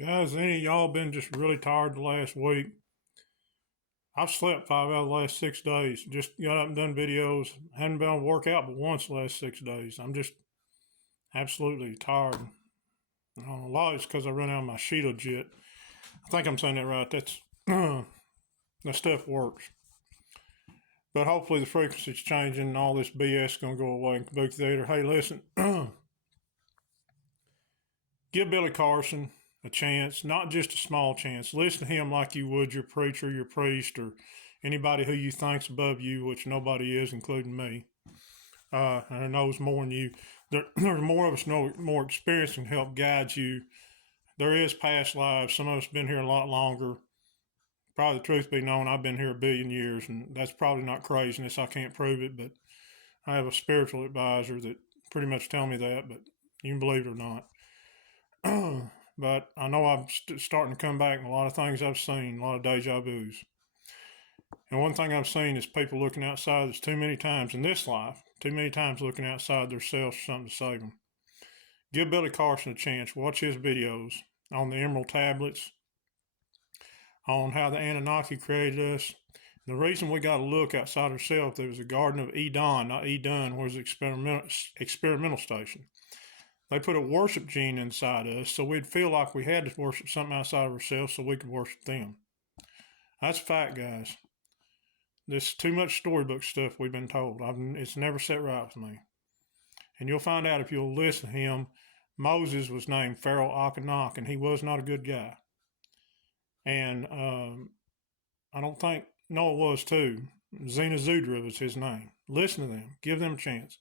Guys, any of y'all been just really tired the last week? I've slept 5 out of the last 6 days. Just got up and done videos. Hadn't been on workout but once the last 6 days. I'm just absolutely tired. A lot is because I run out of my sheet legit. I think I'm saying that right. That's that stuff works. But hopefully the frequency's changing and all this BS is going to go away in Kabuki Theater. Hey, listen. Give Billy Carson a chance, not just a small chance. Listen to him like you would your preacher, your priest, or anybody who you think's above you, which nobody is, including me. And knows more than you. There's more of us know more experience and help guide you. There is past lives. Some of us have been here a lot longer. Probably the truth be known, I've been here a billion years, and that's probably not craziness. I can't prove it, but I have a spiritual advisor that pretty much tell me that, but you can believe it or not. But I know I'm starting to come back, and a lot of things I've seen, a lot of deja vus. And one thing I've seen is people looking outside. There's too many times in this life, too many times looking outside themselves for something to save them. Give Billy Carson a chance. Watch his videos on the Emerald Tablets, on how the Anunnaki created us. The reason we got to look outside ourselves, there was a Garden of Eden, not Eden, where the experimental station. They put a worship gene inside us so we'd feel like we had to worship something outside of ourselves so we could worship them. That's a fact, guys. This is too much storybook stuff we've been told. It's never set right with me. And you'll find out if you'll listen to him. Moses was named Pharaoh Akhenaten, and he was not a good guy. And I don't think Noah was too. Zena Zudra was his name. Listen to them. Give them a chance.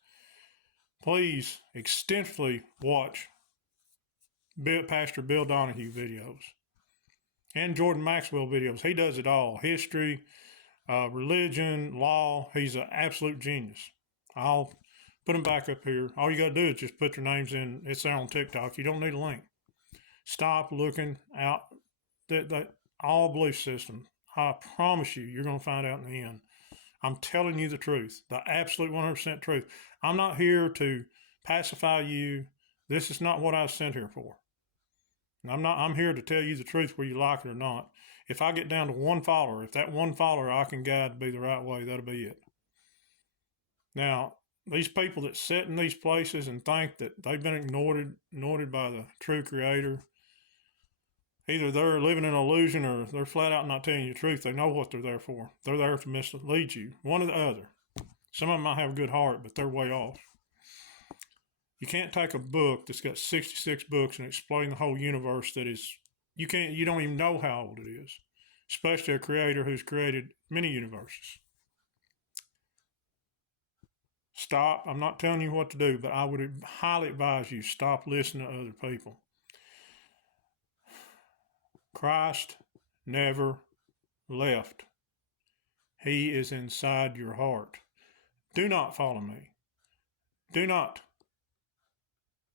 Please extensively watch Pastor Bill Donahue videos and Jordan Maxwell videos. He does it all. History, religion, law. He's an absolute genius. I'll put them back up here. All you got to do is just put their names in. It's there on TikTok. You don't need a link. Stop looking out. That all belief system. I promise you, you're going to find out in the end. I'm telling you the truth, the absolute 100% truth. I'm not here to pacify you. This is not what I was sent here for. I'm here to tell you the truth whether you like it or not. If I get down to one follower, if that one follower I can guide to be the right way, that'll be it. Now, these people that sit in these places and think that they've been ignored by the true creator, either they're living in an illusion or they're flat out not telling you the truth. They know what they're there for. They're there to mislead you, one or the other. Some of them might have a good heart, but they're way off. You can't take a book that's got 66 books and explain the whole universe that is, you don't even know how old it is, especially a creator who's created many universes. Stop. I'm not telling you what to do, but I would highly advise you stop listening to other people. Christ never left. He is inside your heart. Do not follow me. Do not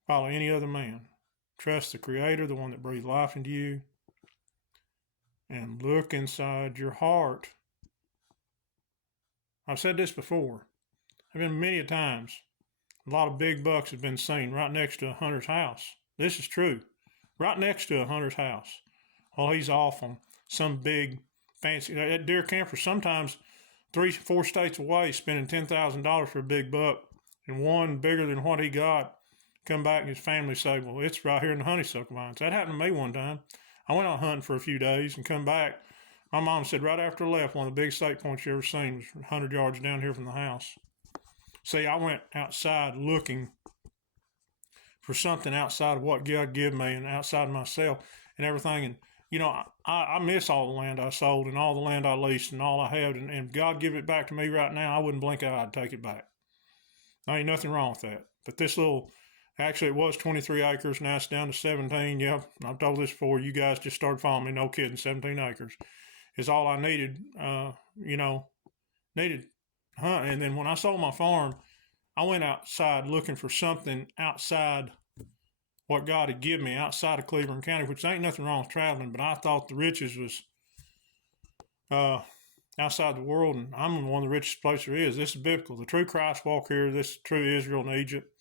follow any other man. Trust the Creator, the one that breathed life into you, and look inside your heart. I've said this before. I've been many a times. A lot of big bucks have been seen right next to a hunter's house. This is true. Right next to a hunter's house. Oh, he's off on some big fancy. That deer camper sometimes 3-4 states away spending $10,000 for a big buck, and one bigger than what he got come back and his family say, well, it's right here in the honeysuckle vines. That happened to me one time. I went out hunting for a few days and come back. My mom said right after I left, one of the biggest state points you ever seen was 100 yards down here from the house. See, I went outside looking for something outside of what God gave me and outside of myself and everything. And you know, I miss all the land I sold and all the land I leased and all I had. And if God give it back to me right now, I wouldn't blink an eye. I'd take it back. There ain't nothing wrong with that. But this actually it was 23 acres. Now it's down to 17. Yeah, I've told this before. You guys just started following me. No kidding. 17 acres is all I needed, needed. And then when I sold my farm, I went outside looking for something outside what God had given me outside of Cleveland County, which ain't nothing wrong with traveling, but I thought the riches was outside the world, and I'm one of the richest places there is. This is biblical. The true Christ walk here. This is true Israel and Egypt.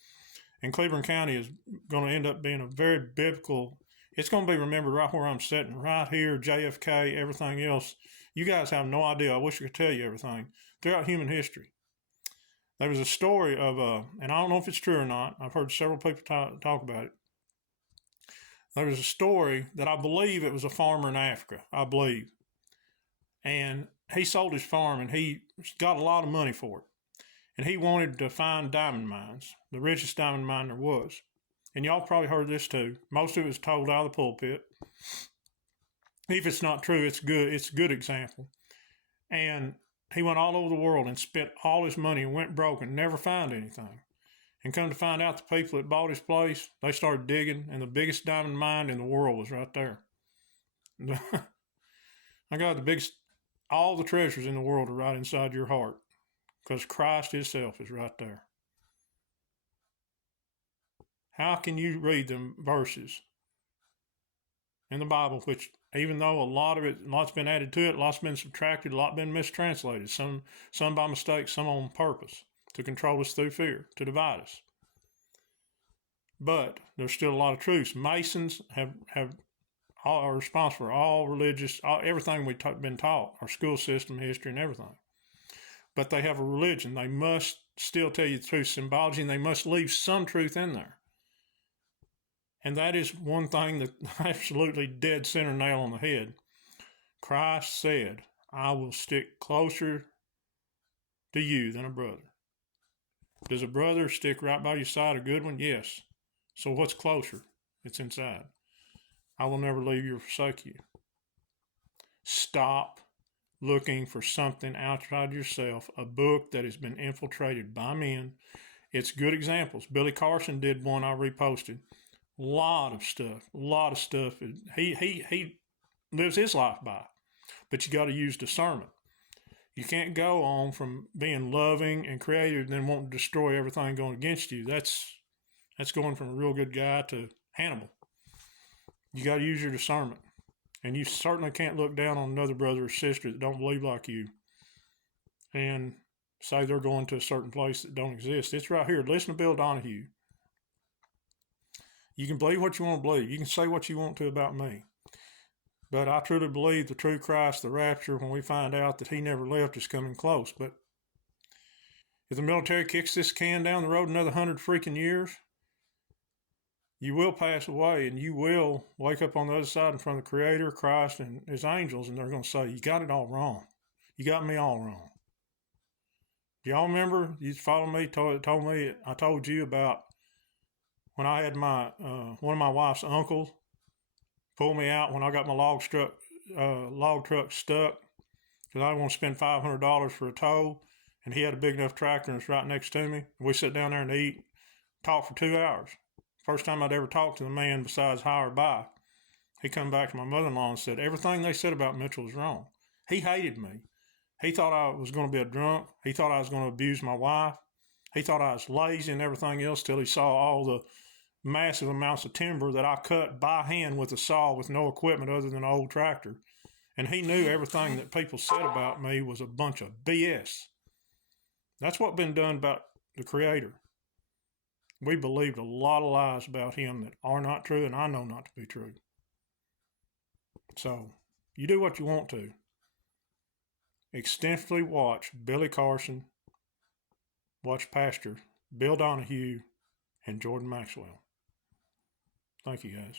And Cleveland County is going to end up being a very biblical It's going to be remembered right where I'm sitting, right here, JFK, everything else. You guys have no idea. I wish I could tell you everything. Throughout human history, there was a story of, and I don't know if it's true or not. I've heard several people talk about it. There was a story that I believe it was a farmer in Africa, I believe. And he sold his farm and he got a lot of money for it. And he wanted to find diamond mines, the richest diamond mine there was. And y'all probably heard this too. Most of it was told out of the pulpit. If it's not true, it's good. It's a good example. And he went all over the world and spent all his money and went broke and never found anything. And come to find out, the people that bought his place, they started digging, and the biggest diamond mine in the world was right there. I got the biggest, all the treasures in the world are right inside your heart, because Christ himself is right there. How can you read them verses in the Bible, which even though a lot's been added to it, lot's been subtracted, a lot been mistranslated, some by mistake, some on purpose, to control us through fear, to divide us. But there's still a lot of truths. Masons are responsible for all religious, everything we've been taught, our school system, history, and everything. But they have a religion. They must still tell you the truth, symbology, and they must leave some truth in there. And that is one thing that absolutely dead center nail on the head. Christ said, I will stick closer to you than a brother. Does a brother stick right by your side, a good one? Yes. So what's closer? It's inside. I will never leave you or forsake you. Stop looking for something outside yourself, a book that has been infiltrated by men. It's good examples. Billy Carson did one I reposted. A lot of stuff. He lives his life by, but you got to use discernment. You can't go on from being loving and creative and then wanting to destroy everything going against you. That's going from a real good guy to Hannibal. You got to use your discernment, and you certainly can't look down on another brother or sister that don't believe like you and say they're going to a certain place that don't exist. It's right here. Listen to Bill Donahue. You can believe what you want to believe. You can say what you want to about me. But I truly believe the true Christ, the rapture, when we find out that he never left, is coming close. But if the military kicks this can down the road another 100 freaking years, you will pass away and you will wake up on the other side in front of the Creator, Christ, and his angels, and they're going to say, you got it all wrong. You got me all wrong. Do y'all remember? You followed me, told me, I told you about when I had my one of my wife's uncles pull me out when I got my log truck stuck because I didn't want to spend $500 for a tow, and he had a big enough tractor and it's right next to me. We sit down there and eat, talk for 2 hours. First time I'd ever talked to the man besides hi or bye. He come back to my mother-in-law and said everything they said about Mitchell was wrong. He hated me. He thought I was going to be a drunk. He thought I was going to abuse my wife. He thought I was lazy and everything else till he saw all the massive amounts of timber that I cut by hand with a saw with no equipment other than an old tractor. And he knew everything that people said about me was a bunch of BS. That's what's been done about the Creator. We believed a lot of lies about him that are not true, and I know not to be true. So, you do what you want to. Extensively watch Billy Carson, watch Pastor Bill Donahue, and Jordan Maxwell. Thank you, guys.